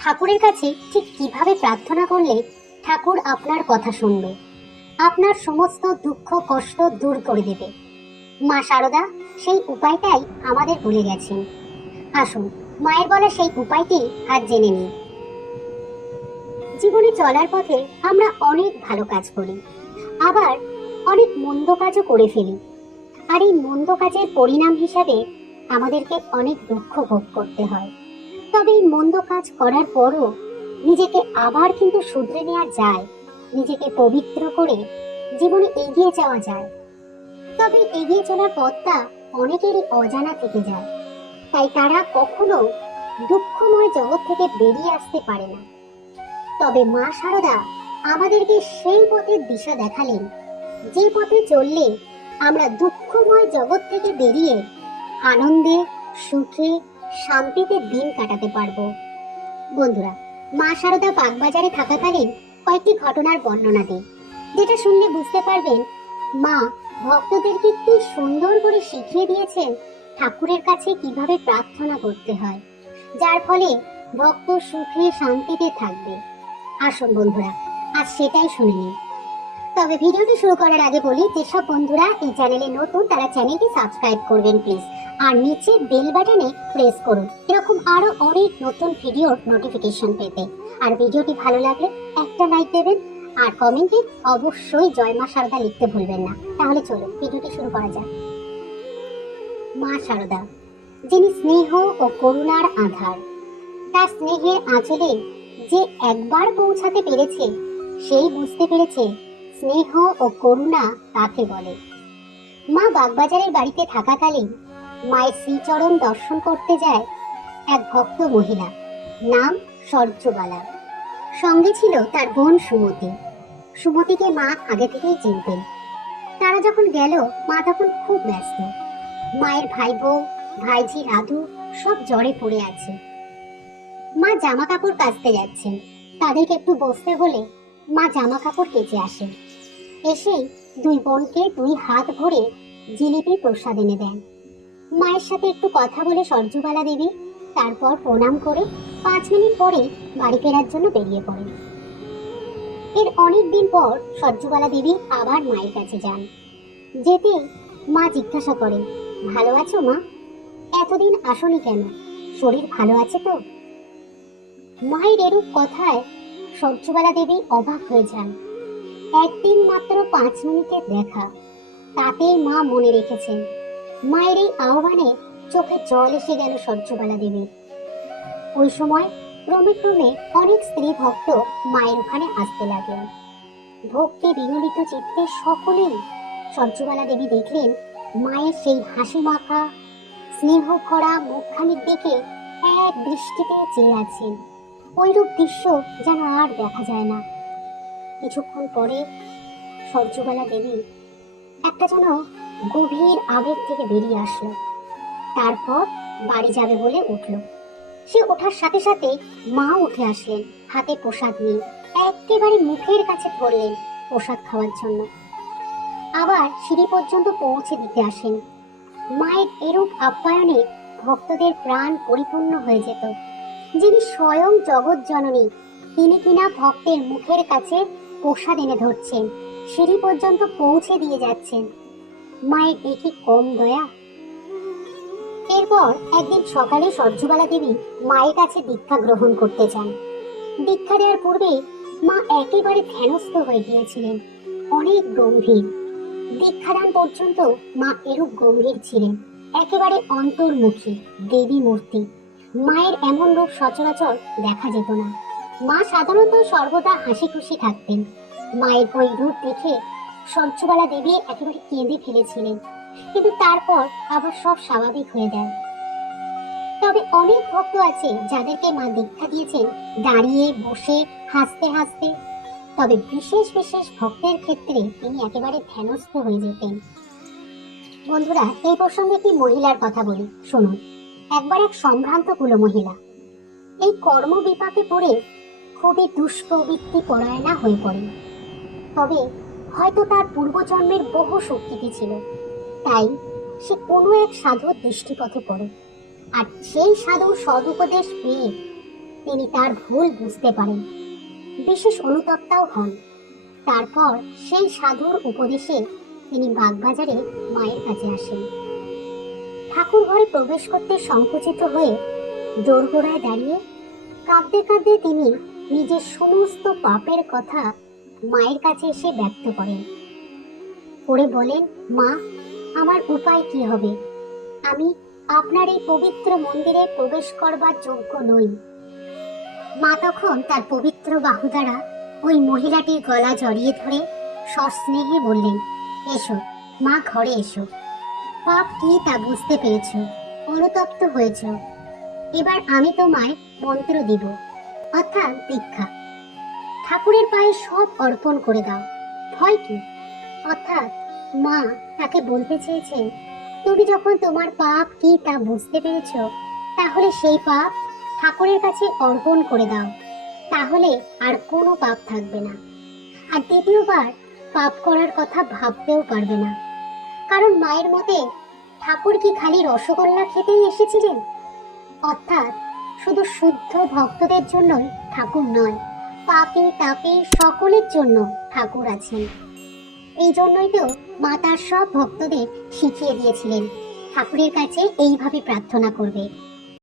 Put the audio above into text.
ঠাকুরের কাছে ঠিক কীভাবে প্রার্থনা করলে ঠাকুর আপনার কথা শুনবে? আপনার সমস্ত দুঃখ, কষ্ট দূর করে দেবে। মা সারদা, সেই উপায়টাই আমাদের বলে গেছেন। আসুন, মায়ের বলা সেই উপায়টি আজ জেনে নিই। জীবনে চলার পথে আমরা অনেক ভালো কাজ করি। আবার অনেক মন্দ কাজও করে ফেলি। আর এই মন্দ কাজের পরিণাম হিসাবে আমাদেরকে অনেক দুঃখ ভোগ করতে হয়। তবে এই মন্দ কাজ করার পরও নিজেকে আবার কিন্তু শুধরে নেওয়া যায়, নিজেকে পবিত্র করে জীবনে এগিয়ে যাওয়া যায়। তবে এগিয়ে চলার পথটা অনেকেরই অজানা থেকে যায়, তাই তারা কখনো দুঃখময় জগৎ থেকে বেরিয়ে আসতে পারে না। তবে মা সারদা আমাদেরকে সেই পথের দিশা দেখালেন, যে পথে চললে আমরা দুঃখময় জগৎ থেকে বেরিয়ে আনন্দে, সুখে শান্তিতে দিন কাটাতে পারব। বন্ধুরা, মা শারদা বাগবাজারে থাকাকালীন কয়েকটি ঘটনার বর্ণনা দিই। যেটা শুনলে বুঝতে পারবেন, মা ভক্তদেরকে কি সুন্দর করে শিখিয়ে দিয়েছেন ঠাকুরের কাছে কীভাবে প্রার্থনা করতে হয়। যার ফলে ভক্ত সুখে শান্তিতে থাকবে। আসুন বন্ধুরা, আজ সেটাই শুনে নিন তবে ভিডিওটি শুরু করার আগে বলি, যেসব বন্ধুরা এই চ্যানেলে নতুন, তারা চ্যানেলটি সাবস্ক্রাইব করবেন, প্লিজ। আর নিচে বেল বাটনে প্রেস করুন। এরকম আরও অনেক নতুন ভিডিওর নোটিফিকেশন পেতে। আর ভিডিওটি ভালো লাগলে একটা লাইক দেবেন, আর কমেন্টে অবশ্যই জয় মা শারদা লিখতে ভুলবেন না। তাহলে চলুন, ভিডিওটি শুরু করা যাক। মা শারদা যিনি স্নেহ ও করুণার আধার, তার স্নেহের আঁচলে যে একবার পৌঁছাতে পেরেছে, সেই বুঝতে পেরেছে স্নেহ ও করুণা কাকে বলে। মা বাগবাজারের বাড়িতে থাকাকালীন মায়ের শ্রীচরণ দর্শন করতে যায় এক ভক্ত মহিলা। নাম সর্যবালা সঙ্গে ছিল তার বোন সুমতি। সুমতিকে মা আগে থেকেই চিনতেন। তারা যখন গেল, মা তখন খুব ব্যস্ত। মায়ের ভাই বউ ভাইঝি রাধু সব জ্বরে পড়ে আছে। মা জামা কাপড় কাচতে যাচ্ছেন। তাদেরকে একটু বসতে বলে মা জামা কাপড় কেচে আসেন। এসেই দুই বোনকে দুই হাত ভরে জিলিপি প্রসাদ এনে দেন। মায়ের সাথে একটু কথা বলে সরজুবালা দেবী তারপর প্রণাম করে পাঁচ মিনিট পরে বাড়ি ফেরার জন্য বেরিয়ে পড়েন। এর অনেক দিন পর সরজুবালা দেবী আবার মায়ের কাছে যান। যেতে মা জিজ্ঞাসা করেন, ভালো আছো মা? এতদিন আসনি কেন? শরীর ভালো আছে তো? মায়ের এরূপ কথায় সহ্যবালা দেবী অবাক হয়ে যান। একদিন মাত্র পাঁচ মিনিটের দেখা। তাতেই মা মনে রেখেছেন, মায়ের এই আহ্বানে চোখে জল এসে গেল সহ্যবালা দেবীর। ওই সময় ক্রমে ক্রমে অনেক স্ত্রী ভক্ত মায়ের ওখানে আসতে লাগলেন। ভক্তি বিগলিত চিত্তে সকলেই সহ্যবালা দেবী দেখলেন মায়ের সেই হাসি মাখা, স্নেহ ভরা মুখখানির দিকে এক দৃষ্টিতে চেয়ে আছেন। ওইরূপ দৃশ্য যেন আর দেখা যায় না। কিছুক্ষণ পরে সূর্যবালা দেবী একটা যেন গভীর আবেগ থেকে বেরিয়ে আসলো। তারপর বাড়ি যাবে বলে উঠল। সে ওঠার সাথে সাথে মা উঠে আসলেন, হাতে প্রসাদ নিয়ে। একেবারে মুখের কাছে ধরলেন প্রসাদ খাওয়ার জন্য। আবার সিঁড়ি পর্যন্ত পৌঁছে দিতে আসেন। মায়ের এরূপ আপ্যায়নে ভক্তদের প্রাণ পরিপূর্ণ হয়ে যেত। যিনি স্বয়ং জগৎ জননী, তিনি কিনা ভক্তের মুখের কাছে প্রসাদ এনে ধরছেন। সিঁড়ি পর্যন্ত পৌঁছে দিয়ে যাচ্ছেন। মায়ের দেখি কম দয়া। এরপর একদিন সকালে সহ্যবালা দেবী মায়ের কাছে দীক্ষা গ্রহণ করতে চান দীক্ষা দেওয়ার পূর্বে মা একেবারে ধ্যানস্থ হয়ে গিয়েছিলেন। অনেক গম্ভীর। দীক্ষাদান পর্যন্ত মা এরূপ গম্ভীর ছিলেন। একেবারে অন্তর্মুখী, দেবী মূর্তি। মায়ের এমন রূপ সচরাচর দেখা যেত না। মা সাধারণত সর্বদা হাসি খুশি থাকতেন। মায়ের ওই রূপ দেখে সঞ্চবালা দেবী একেবারে কেঁদে ফেলেছিলেন। কিন্তু তারপর আবার সব স্বাভাবিক হয়ে যায়। তবে অনেক ভক্ত আছে যাদেরকে মা দীক্ষা দিয়েছেন দাঁড়িয়ে, বসে, হাসতে হাসতে। তবে বিশেষ বিশেষ ভক্তের ক্ষেত্রে তিনি একেবারে ধ্যানস্থ হয়ে যেতেন। বন্ধুরা, এই প্রসঙ্গে একটি মহিলার কথা বলি, শুনুন। একবার এক সম্ভ্রান্ত কুলো মহিলা, এই কর্ম বিপাকে পড়ে খুবই দুষ্প্রবৃত্তি পরায়ণা হয়ে পড়েন তবে হয়তো তার পূর্বজন্মের বহু শক্তিতে ছিল। তাই সে কোনো এক সাধুর দৃষ্টিপথে পড়ে। আর সেই সাধুর সদুপদেশ পেয়ে তিনি তার ভুল বুঝতে পারেন। বিশেষ অনুতপ্তাও হন। তারপর সেই সাধুর উপদেশে তিনি বাগবাজারে মায়ের কাছে আসেন। ঠাকুর ঘরে প্রবেশ করতে সংকুচিত হয়ে দোরগোড়ায় দাঁড়িয়ে কাঁদতে কাঁদতে তিনি নিজের সমস্ত পাপের কথা মায়ের কাছে এসে ব্যক্ত করেন। করে বলেন, মা, আমার উপায় কি হবে? আমি আপনার এই পবিত্র মন্দিরে প্রবেশ করবার যোগ্য নই। মা তখন তার পবিত্র বাহু দ্বারা ওই মহিলাটির গলা জড়িয়ে ধরে সস্নেহে বললেন, এসো, মা ঘরে এসো। পাপ কি তা বুঝতে পেরেছ, অনুতপ্ত হয়েছ। এবার আমি তোমায় মন্ত্র দিব। অর্থাৎ দীক্ষা। ঠাকুরের পায়ে সব অর্পণ করে দাও। ভয় কি? অর্থাৎ মা তাকে বলতে চেয়েছেন, তুমি যখন তোমার পাপ কি তা বুঝতে পেরেছ, তাহলে সেই পাপ ঠাকুরের কাছে অর্পণ করে দাও। তাহলে আর কোনো পাপ থাকবে না। আর দ্বিতীয়বার পাপ করার কথা ভাবতেও পারবে না। কারণ মায়ের মতে ঠাকুর কি খালি রসগোল্লা খেতেই এসেছিলেন? অর্থাৎ শুধু শুদ্ধ ভক্তদের জন্যই ঠাকুর নয়, পাপি তাপি সকলের জন্য ঠাকুর আছেন। এই জন্যই তো মা তার সব ভক্তদের শিখিয়ে দিয়েছিলেন। ঠাকুরের কাছে এইভাবে প্রার্থনা করবে।